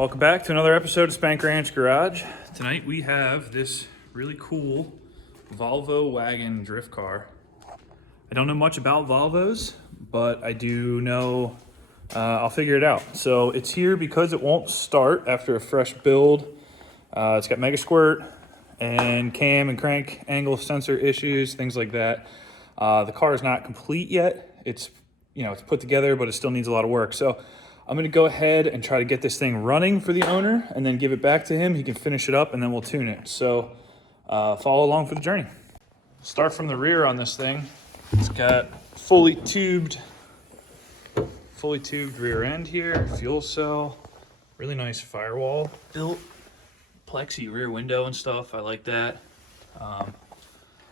Welcome back to another episode of Spank Ranch Garage. Tonight we have this really cool Volvo wagon drift car. I don't know much about Volvos, but I do know I'll figure it out. So it's here because it won't start after a fresh build. It's got mega squirt and cam and crank angle sensor issues, things like that. The car is not complete yet. It's put together, but it still needs a lot of work. So I'm gonna go ahead and try to get this thing running for the owner and then give it back to him. He can finish it up and then we'll tune it. So follow along for the journey. Start from the rear on this thing. It's got fully tubed rear end here, fuel cell, really nice firewall built, plexi rear window and stuff. I like that.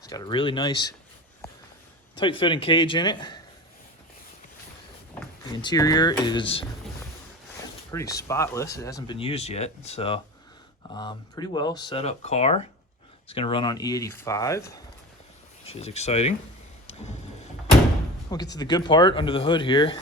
It's got a really nice tight fitting cage in it. The interior is pretty spotless. It hasn't been used yet, so pretty well set up car. It's gonna run on E85, which is exciting. We'll get to the good part under the hood here.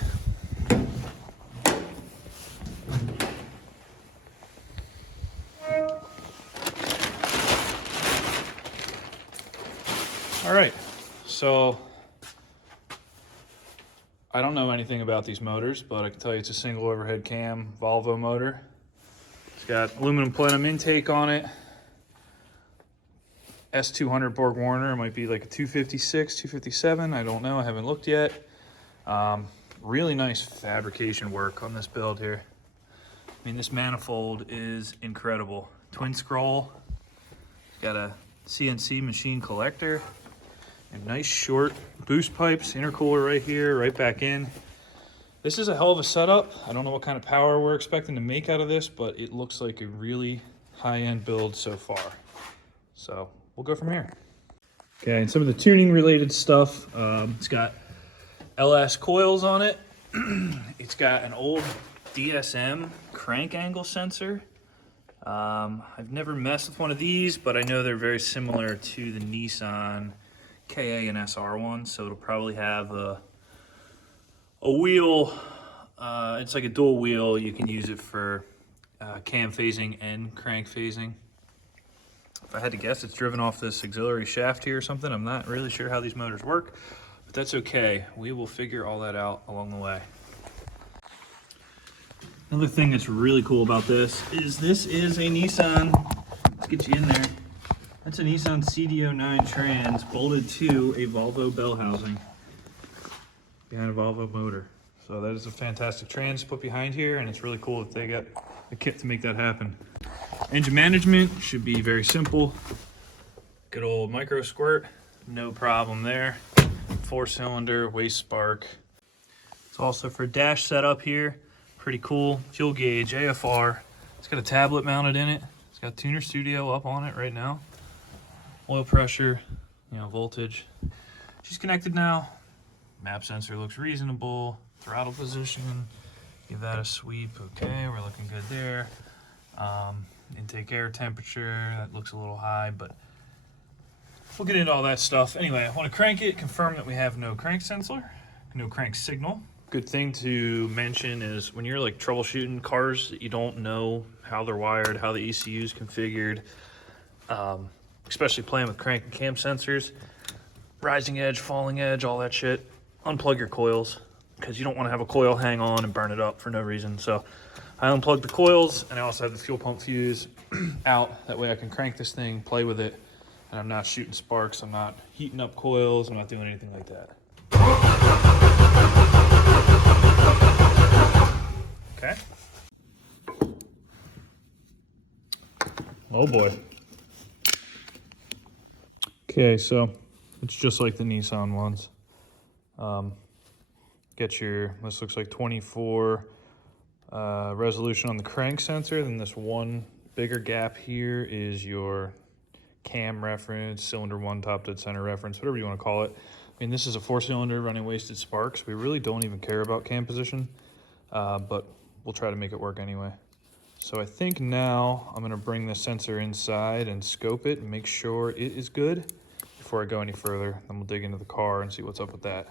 All right, so I don't know anything about these motors, but I can tell you it's a single overhead cam Volvo motor. It's got aluminum plenum intake on it. S200 Borg Warner, it might be like a 256, 257, I don't know, I haven't looked yet. Really nice fabrication work on this build here. I mean, this manifold is incredible. Twin scroll, got a CNC machine collector, and nice short boost pipes, intercooler right here, right back in. This is a hell of a setup. I don't know what kind of power we're expecting to make out of this, but it looks like a really high-end build so far. So we'll go from here. Okay, and some of the tuning related stuff. It's got LS coils on it. It's got an old DSM crank angle sensor. I've never messed with one of these, but I know they're very similar to the Nissan KA and SR one, so it'll probably have a wheel. It's like a dual wheel. You can use it for cam phasing and crank phasing. If I had to guess, it's driven off this auxiliary shaft here or something. I'm not really sure how these motors work, but that's okay. We will figure all that out along the way. Another thing that's really cool about this is a Nissan. Let's get you in there. That's a Nissan CDO9 trans bolted to a Volvo bell housing behind a Volvo motor. So that is a fantastic trans put behind here, and it's really cool that they got the kit to make that happen. Engine management should be very simple. Good old micro squirt, no problem there. 4-cylinder, waste spark. It's also for dash setup here, pretty cool. Fuel gauge, AFR. It's got a tablet mounted in it. It's got Tuner Studio up on it right now. Oil pressure, voltage. She's connected now. Map sensor looks reasonable. Throttle position, give that a sweep. Okay, we're looking good there. Intake air temperature, that looks a little high, but we'll get into all that stuff. Anyway, I want to crank it, confirm that we have no crank sensor, no crank signal. Good thing to mention is when you're like troubleshooting cars that you don't know how they're wired, how the ECU is configured, especially playing with crank and cam sensors, rising edge, falling edge, all that shit, unplug your coils because you don't want to have a coil hang on and burn it up for no reason. So I unplugged the coils, and I also have the fuel pump fuse out. That way I can crank this thing, play with it, and I'm not shooting sparks, I'm not heating up coils, I'm not doing anything like that. Okay. Oh boy. Okay, so it's just like the Nissan ones. Get your, this looks like 24 resolution on the crank sensor. Then this one bigger gap here is your cam reference, cylinder 1 top dead center reference, whatever you want to call it. I mean, this is a 4-cylinder running wasted sparks. We really don't even care about cam position, but we'll try to make it work anyway. So I think now I'm going to bring the sensor inside and scope it and make sure it is good before I go any further. Then we'll dig into the car and see what's up with that.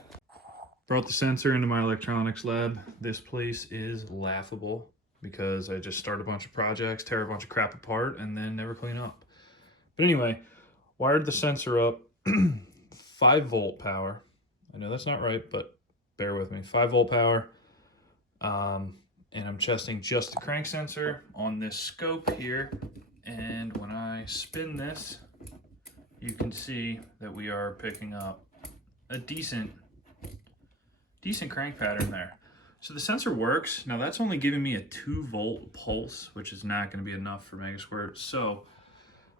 Brought the sensor into my electronics lab. This place is laughable. because I just start a bunch of projects, tear a bunch of crap apart, and then never clean up. But anyway, wired the sensor up, 5-volt power. I know that's not right, but bear with me. 5-volt power. And I'm testing just the crank sensor on this scope here. And when I spin this, you can see that we are picking up a decent crank pattern there. So the sensor works. Now that's only giving me a 2-volt pulse, which is not going to be enough for Megasquirt. So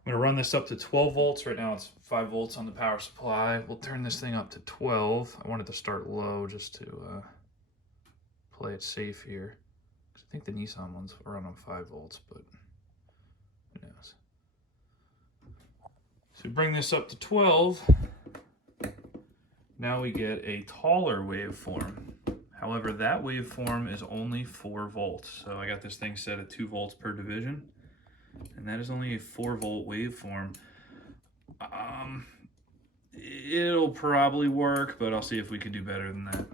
I'm going to run this up to 12 volts. Right now it's 5 volts on the power supply. We'll turn this thing up to 12. I wanted to start low just to play it safe here. I think the Nissan ones run on 5 volts, but who knows. So we bring this up to 12. Now we get a taller waveform. However, that waveform is only 4 volts. So I got this thing set at 2 volts per division, and that is only a 4-volt waveform. It'll probably work, but I'll see if we can do better than that.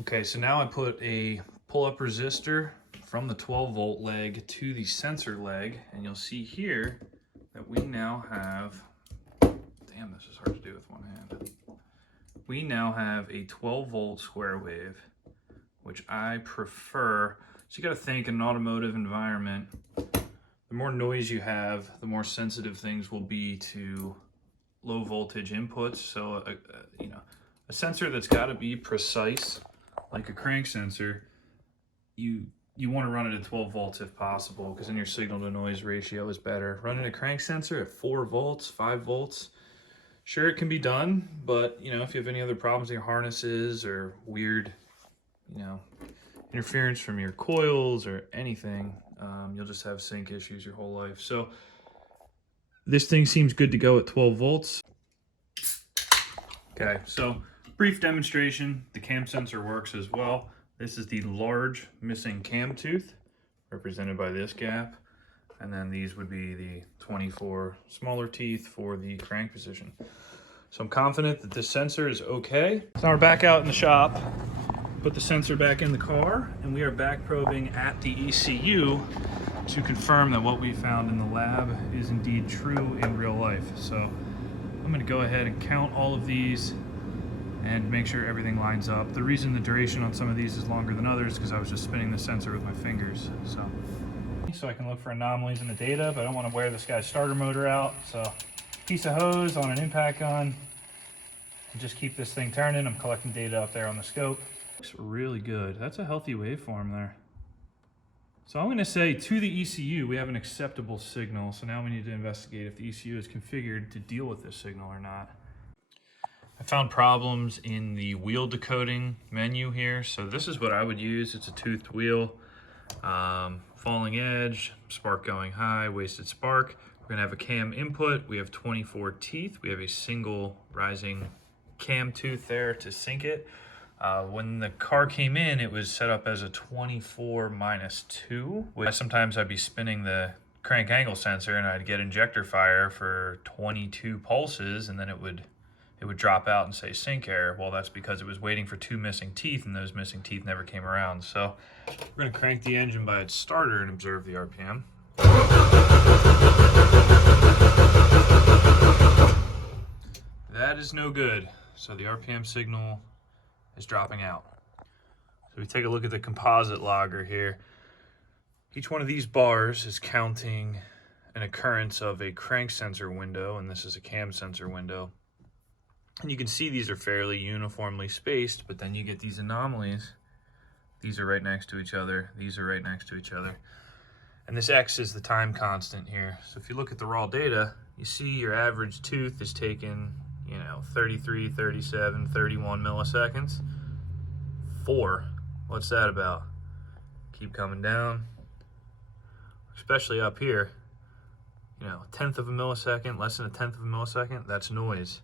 Okay, so now I put a pull-up resistor from the 12-volt leg to the sensor leg, and you'll see here that we now have, damn, this is hard to do with one hand. We now have a 12-volt square wave, which I prefer. So you got to think, in an automotive environment, the more noise you have, the more sensitive things will be to low voltage inputs. So a sensor that's got to be precise, like a crank sensor, you want to run it at 12 volts if possible, because then your signal to noise ratio is better. Running a crank sensor at 4 volts, 5 volts, sure, it can be done, but if you have any other problems in your harnesses or weird, interference from your coils or anything, you'll just have sync issues your whole life. So this thing seems good to go at 12 volts. Okay, so brief demonstration. The cam sensor works as well. This is the large missing cam tooth, represented by this gap. And then these would be the 24 smaller teeth for the crank position. So I'm confident that this sensor is okay. So now we're back out in the shop, put the sensor back in the car, and we are back probing at the ECU to confirm that what we found in the lab is indeed true in real life. So I'm gonna go ahead and count all of these and make sure everything lines up. The reason the duration on some of these is longer than others is because I was just spinning the sensor with my fingers. So I can look for anomalies in the data, but I don't want to wear this guy's starter motor out. So piece of hose on an impact gun to just keep this thing turning. I'm collecting data up there on the scope. Looks really good. That's a healthy waveform there. So I'm going to say to the ECU, we have an acceptable signal. So now we need to investigate if the ECU is configured to deal with this signal or not. I found problems in the wheel decoding menu here. So this is what I would use. It's a toothed wheel. Falling edge, spark going high, wasted spark. We're gonna have a cam input. We have 24 teeth. We have a single rising cam tooth there to sync it. When the car came in, it was set up as a 24 minus 2. Sometimes I'd be spinning the crank angle sensor and I'd get injector fire for 22 pulses, and then it would drop out and say sync error. Well, that's because it was waiting for 2 missing teeth, and those missing teeth never came around. So we're gonna crank the engine by its starter and observe the RPM. That is no good. So the RPM signal is dropping out. So we take a look at the composite logger here. Each one of these bars is counting an occurrence of a crank sensor window, and this is a cam sensor window. And you can see these are fairly uniformly spaced, but then you get these anomalies. These are right next to each other. These are right next to each other. And this X is the time constant here. So if you look at the raw data, you see your average tooth is taking, 33, 37, 31 milliseconds. 4, what's that about? Keep coming down, especially up here. 1/10 of a millisecond, less than 1/10 of a millisecond, that's noise.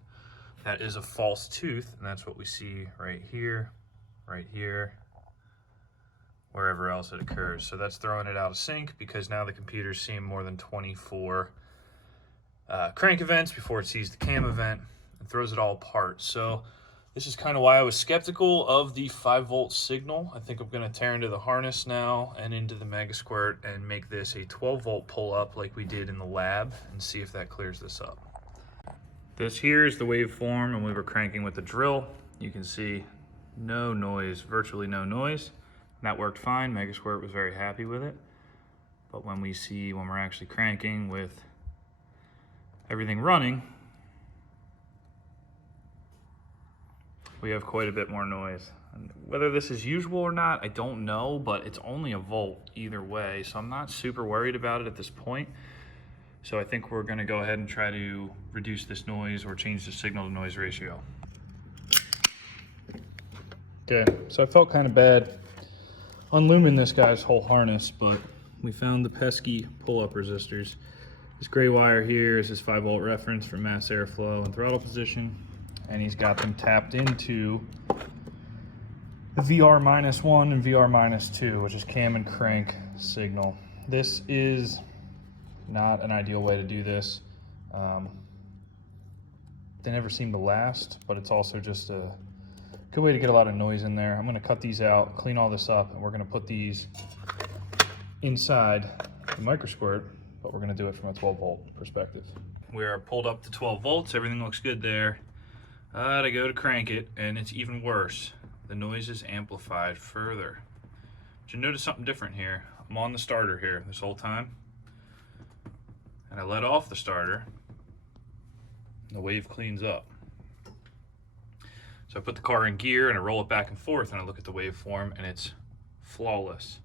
That is a false tooth, and that's what we see right here, wherever else it occurs. So that's throwing it out of sync, because now the computer's seeing more than 24 crank events before it sees the cam event and throws it all apart. So This is kind of why I was skeptical of the 5-volt signal. I think I'm going to tear into the harness now and into the Mega Squirt and make this a 12-volt pull-up like we did in the lab and see if that clears this up. This here is the waveform, and we were cranking with the drill. You can see no noise, virtually no noise. That worked fine. Mega Squirt was very happy with it. But when we're actually cranking with everything running, we have quite a bit more noise. And whether this is usual or not, I don't know, but it's only a volt either way, so I'm not super worried about it at this point. So I think we're gonna go ahead and try to reduce this noise or change the signal to noise ratio. Okay, so I felt kind of bad unlooming this guy's whole harness, but we found the pesky pull-up resistors. This gray wire here is his 5-volt reference for mass airflow and throttle position. And he's got them tapped into the VR-1 and VR-2, which is cam and crank signal. This is not an ideal way to do this. They never seem to last, but it's also just a good way to get a lot of noise in there. I'm gonna cut these out, clean all this up, and we're gonna put these inside the micro squirt, but we're gonna do it from a 12-volt perspective. We are pulled up to 12 volts, everything looks good there. I go to crank it, and it's even worse. The noise is amplified further. But you notice something different here. I'm on the starter here this whole time, and I let off the starter, and the wave cleans up. So I put the car in gear, and I roll it back and forth, and I look at the waveform, and it's flawless.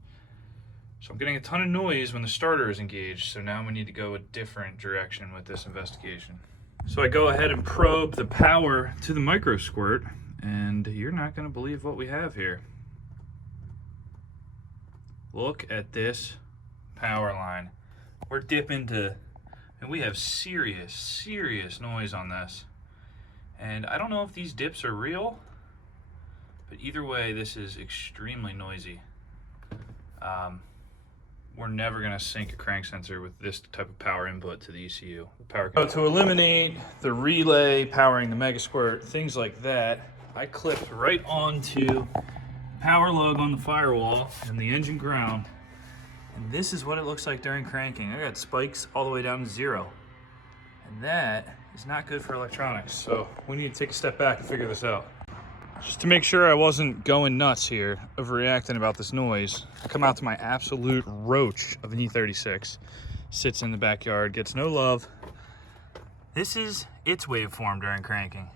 So I'm getting a ton of noise when the starter is engaged, so now we need to go a different direction with this investigation. So I go ahead and probe the power to the micro squirt, and you're not going to believe what we have here. Look at this power line. We're dipping to, and we have serious noise on this. And I don't know if these dips are real, but either way, this is extremely noisy. We're never gonna sync a crank sensor with this type of power input to the ECU. So to eliminate the relay powering the Mega Squirt, things like that, I clipped right onto power lug on the firewall and the engine ground. And this is what it looks like during cranking. I got spikes all the way down to 0. And that is not good for electronics. So we need to take a step back and figure this out. Just to make sure I wasn't going nuts here, overreacting about this noise, I come out to my absolute roach of an E36. Sits in the backyard, gets no love. This is its waveform during cranking.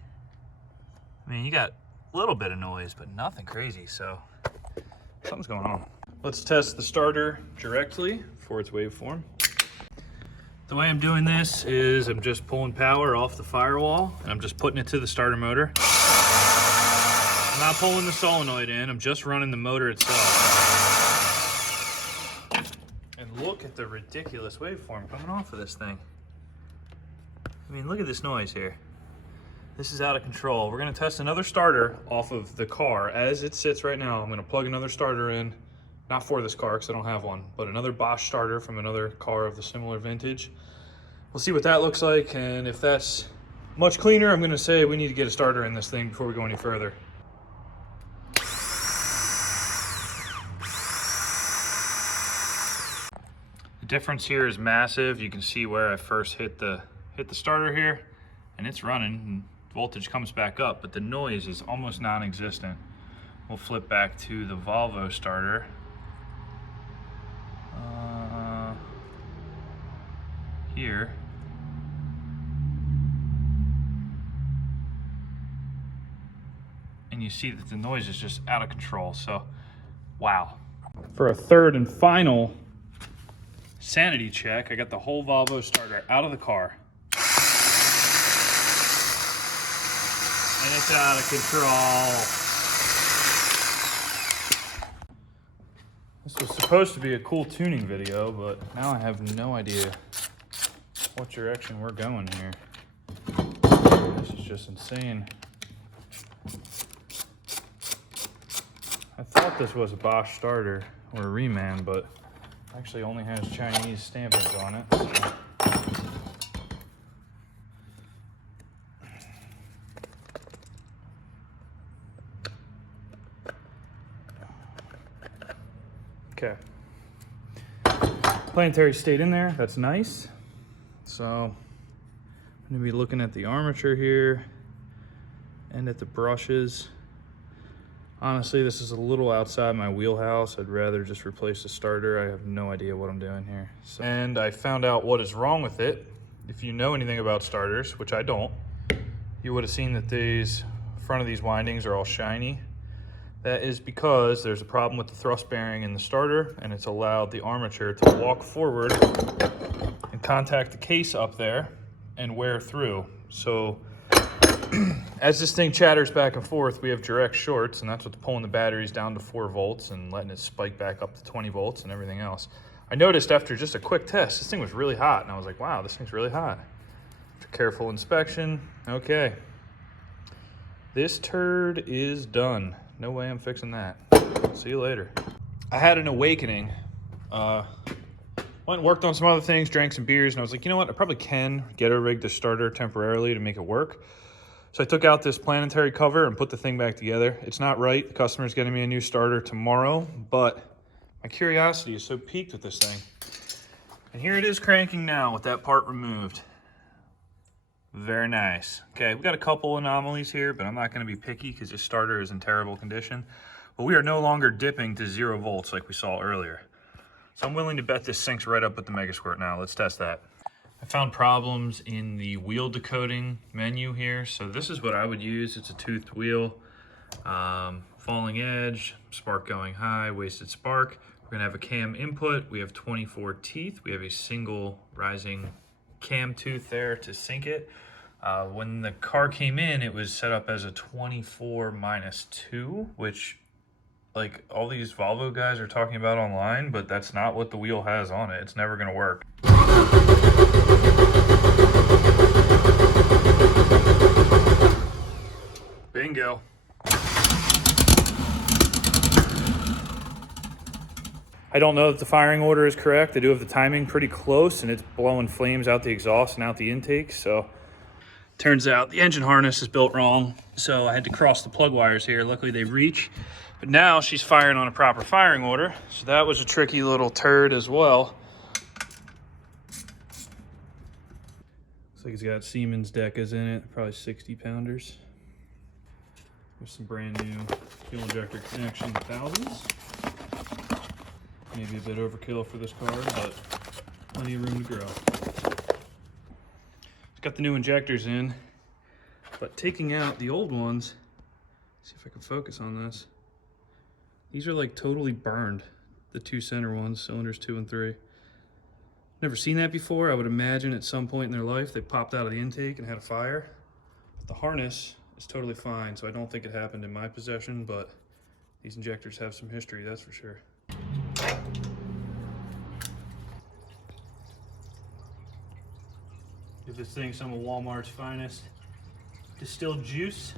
I mean, you got a little bit of noise, but nothing crazy, so something's going on. Let's test the starter directly for its waveform. The way I'm doing this is I'm just pulling power off the firewall, and I'm just putting it to the starter motor. I'm not pulling the solenoid in, I'm just running the motor itself. And look at the ridiculous waveform coming off of this thing. I mean, look at this noise here. This is out of control. We're gonna test another starter off of the car as it sits right now. I'm gonna plug another starter in, not for this car because I don't have one, but another Bosch starter from another car of the similar vintage. We'll see what that looks like, and if that's much cleaner, I'm gonna say we need to get a starter in this thing before we go any further. Difference here is massive. You can see where I first hit the starter here, and it's running and voltage comes back up, but the noise is almost non-existent. We'll flip back to the Volvo starter. Here. And you see that the noise is just out of control. So, wow. For a third and final sanity check, I got the whole Volvo starter out of the car. And it's out of control. This was supposed to be a cool tuning video, but now I have no idea what direction we're going here. This is just insane. I thought this was a Bosch starter or a reman, but actually only has Chinese stampings on it. So. Okay. Planetary stayed in there, that's nice. So I'm gonna be looking at the armature here and at the brushes. Honestly, this is a little outside my wheelhouse. I'd rather just replace the starter. I have no idea what I'm doing here. And I found out what is wrong with it. If you know anything about starters, which I don't, you would have seen that these front of these windings are all shiny. That is because there's a problem with the thrust bearing in the starter, and it's allowed the armature to walk forward and contact the case up there and wear through. So as this thing chatters back and forth, we have direct shorts, and that's what's pulling the batteries down to 4 volts and letting it spike back up to 20 volts and everything else. I noticed after just a quick test, this thing was really hot, and I was like, wow, this thing's really hot. After careful inspection, okay. This turd is done. No way I'm fixing that. See you later. I had an awakening. Went and worked on some other things, drank some beers, and I was like, you know what? I probably can get a rig the starter temporarily to make it work. So I took out this planetary cover and put the thing back together. It's not right. The customer's getting me a new starter tomorrow, but my curiosity is so piqued with this thing. And here it is cranking now with that part removed. Very nice. Okay, we've got a couple anomalies here, but I'm not going to be picky because this starter is in terrible condition. But we are no longer dipping to 0 volts like we saw earlier. So I'm willing to bet this syncs right up with the Mega Squirt now. Let's test that. I found problems in the wheel decoding menu here. So this is what I would use. It's a toothed wheel. Falling edge, spark going high, wasted spark. We're gonna have a cam input. We have 24 teeth. We have a single rising cam tooth there to sync it. When the car came in, it was set up as a 24 -2, which like all these Volvo guys are talking about online, but that's not what the wheel has on it. It's never gonna work. Bingo. I don't know that the firing order is correct. I do have the timing pretty close, and it's blowing flames out the exhaust and out the intake. So turns out the engine harness is built wrong. So I had to cross the plug wires here. Luckily they reach, but now she's firing on a proper firing order. So that was a tricky little turd as well. Looks like it's got Siemens Decas in it, probably 60 pounders. There's some brand new fuel injector connection thousands. Maybe a bit overkill for this car, but plenty of room to grow. It's got the new injectors in, but taking out the old ones, see if I can focus on this. These are like totally burned, the 2 center ones, cylinders 2 and 3. Never seen that before. I would imagine at some point in their life they popped out of the intake and had a fire. But the harness is totally fine, so I don't think it happened in my possession, but these injectors have some history, that's for sure. Give this thing some of Walmart's finest distilled juice.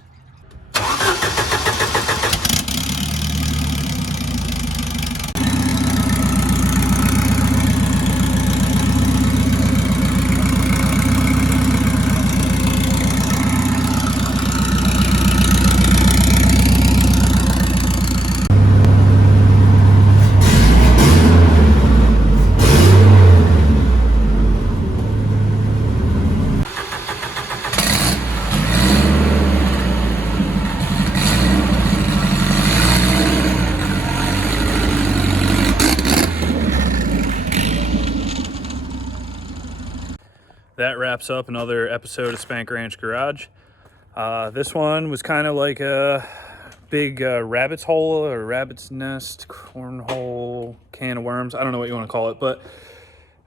That wraps up another episode of Spank Ranch Garage. This one was kind of like a big rabbit's hole or rabbit's nest, cornhole, can of worms. I don't know what you want to call it. But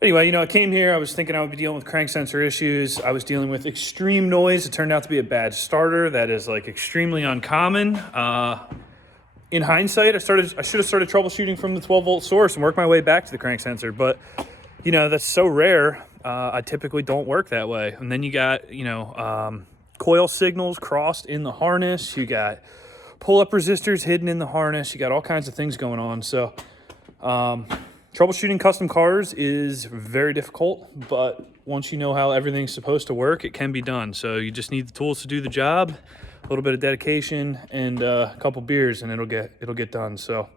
anyway, you know, I came here. I was thinking I would be dealing with crank sensor issues. I was dealing with extreme noise. It turned out to be a bad starter. That is like extremely uncommon. In hindsight, I should have started troubleshooting from the 12-volt source and worked my way back to the crank sensor. But, you know, that's so rare. I typically don't work that way. And then you got, you know, coil signals crossed in the harness. You got pull-up resistors hidden in the harness. You got all kinds of things going on. So troubleshooting custom cars is very difficult, but once you know how everything's supposed to work, it can be done. So you just need the tools to do the job, a little bit of dedication, and a couple beers, and it'll get done. So